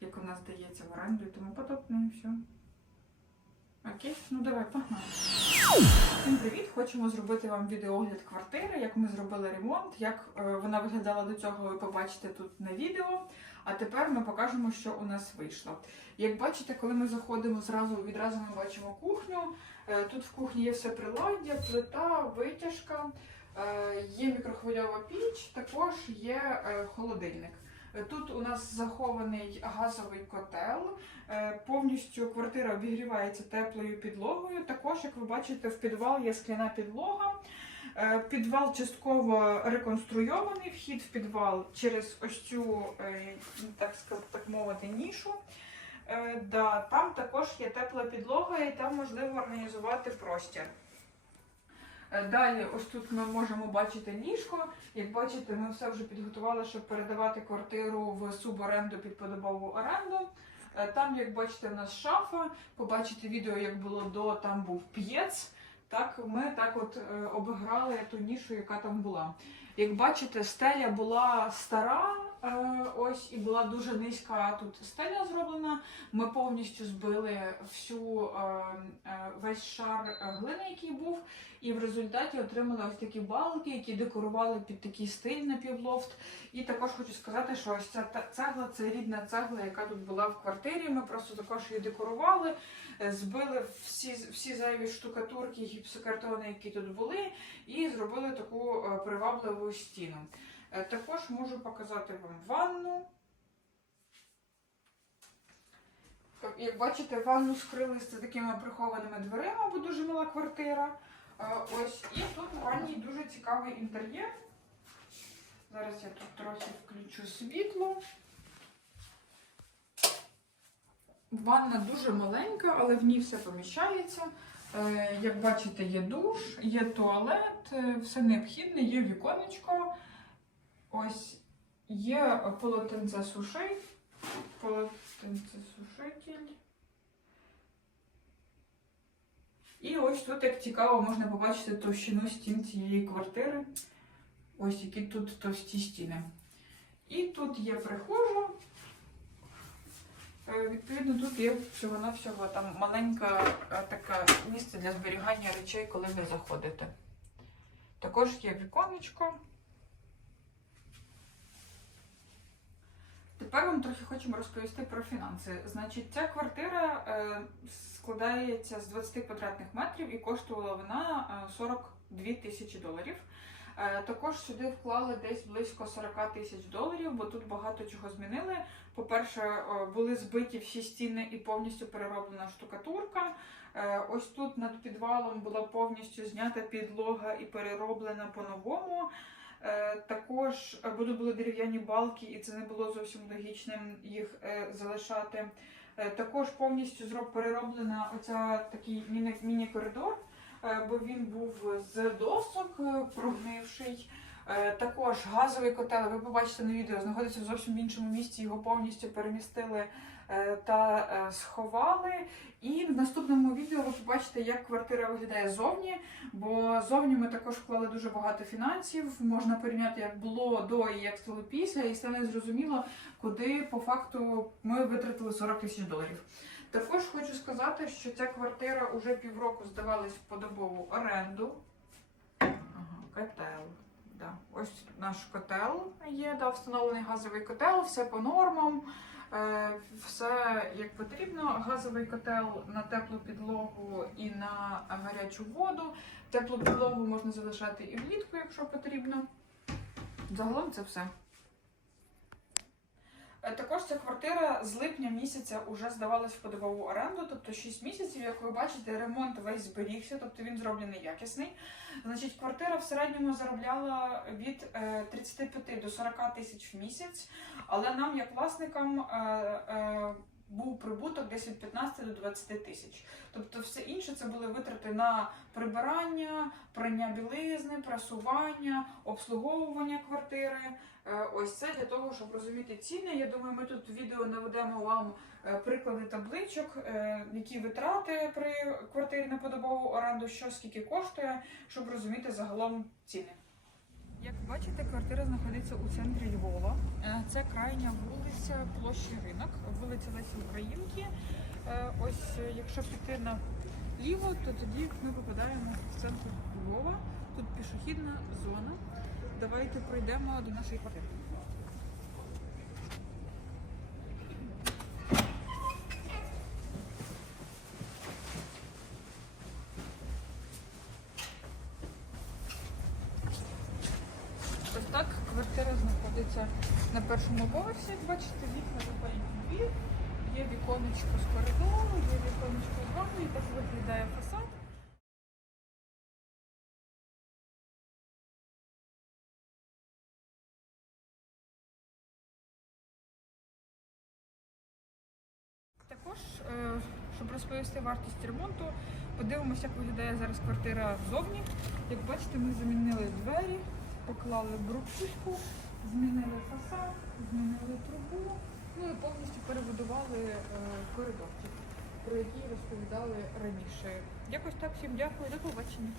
як вона здається в оренду і тому подобне, і все. Окей, ну давай, погнали. Всім привіт! Хочемо зробити вам відеогляд квартири, як ми зробили ремонт, як е, вона виглядала до цього, ви побачите тут на відео. А тепер ми покажемо, що у нас вийшло. Як бачите, коли ми заходимо зразу, відразу ми бачимо кухню. Е, Тут в кухні є все приладдя, плита, витяжка, е, є мікрохвильова піч, також є холодильник. Е, Тут у нас захований газовий котел. Е, Повністю квартира обігрівається теплою підлогою. Також, як ви бачите, в підвал є скляна підлога. Е, Підвал частково реконструйований, вхід в підвал через ось цю, так так мовити, нішу. Да, там також є тепла підлога і там можливо організувати простір. Е, Далі, ось тут ми можемо бачити ліжко. Як бачите, ми все вже підготували, щоб передавати квартиру в суборенду під подобову оренду. Е, Там, як бачите, в нас шафа. Побачите відео, як було до, там був п'єц. Так, ми так от е, обіграли ту нішу, яка там була. Як бачите, стеля була стара, ось і була дуже низька тут стеля зроблена. Ми повністю збили всю е, е, весь шар е, глини, який був, і в результаті отримали ось такі балки, які декорували під такий стиль на півлофт. І також хочу сказати, що ось ця цегла це рідна цегла, яка тут була в квартирі. Ми просто також її декорували, е, збили всі, всі зайві штукатурки, гіпсокартони, які тут були, і зробили таку е, привабливу стіну. Е, Також можу показати вам ванну. Як бачите, ванну скрили з такими прихованими дверима, бо дуже мала квартира. Е, Ось, і тут у ванні дуже цікавий інтер'єр. Зараз я тут трохи включу світло. Ванна дуже маленька, але в ній все поміщається. Е, Як бачите, є душ, є туалет, все необхідне, є віконечко. Ось є полотенце сушитель. І ось тут, як цікаво, можна побачити товщину стін цієї квартири. Ось які тут товсті стіни. І тут є прихожа. Е, Відповідно, тут є всього-навсього там маленька е, така місце для зберігання речей, коли ви заходите. Також є віконечко. Тепер вам трохи хочемо розповісти про фінанси. Значить, ця квартира е, складається з 20 квадратних метрів і коштувала вона е, 42 тисячі доларів. Е, Також сюди вклали десь близько 40 тисяч доларів, бо тут багато чого змінили. По-перше, е, були збиті всі стіни і повністю перероблена штукатурка. Е, Ось тут над підвалом була повністю знята підлога і перероблена по-новому. Е, Також е, були дерев'яні балки, і це не було зовсім логічним їх е, залишати. Е, Також повністю зроб перероблена оця такий міні- міні-коридор, бо він був з досок прогнивший. Також газовий котел, ви побачите на відео, знаходиться в зовсім іншому місці. Його повністю перемістили та е, сховали. І в наступному відео ви побачите, як квартира виглядає зовні. Бо зовні ми також вклали дуже багато фінансів. Можна порівняти, як було до і як стало після, і стане зрозуміло, куди по факту ми витратили 40 тисяч доларів. Також хочу сказати, що ця квартира уже півроку здавалась в подобову оренду. Ага, котел. Да. Ось наш котел є, да, встановлений газовий котел, все по нормам. Е, Все як потрібно. Газовий котел на теплу підлогу і на гарячу воду. Теплу підлогу можна залишати і влітку, якщо потрібно. Загалом це все. Е, Також ця квартира з липня місяця вже здавалась в подобову оренду, тобто 6 місяців, як ви бачите, ремонт весь зберігся, тобто він зроблений якісний. Значить, квартира в середньому заробляла від е, 35 до 40 тисяч в місяць, але нам, як власникам, е, е, був прибуток десь від 15 до 20 тисяч. Тобто все інше це були витрати на прибирання, прання білизни, прасування, обслуговування квартири. Е, Ось це для того, щоб розуміти ціни. Я думаю, ми тут в відео наведемо вам е, приклади табличок, е, які витрати при квартирі на подобову оренду, що скільки коштує, щоб розуміти загалом ціни. Як бачите, квартира знаходиться у центрі Львова. Е, Це крайня вулиця площі Ринок, вулиця Лесі Українки. Е, Ось е, якщо піти наліво, то тоді ми попадаємо в центр Львова. Тут пішохідна зона. Давайте пройдемо до нашої квартири. Ось так квартира знаходиться на першому поверсі. Як бачите, вікна запалені двір, є віконечко з коридору, є віконечко з ванною, так виглядає фасад. Також, е, щоб розповісти вартість ремонту, подивимося, як виглядає зараз квартира ззовні. Як бачите, ми замінили двері, поклали бруківку, змінили фасад, змінили трубу, ну і повністю перебудували е, коридорчик, про який розповідали раніше. Якось так всім дякую, до побачення.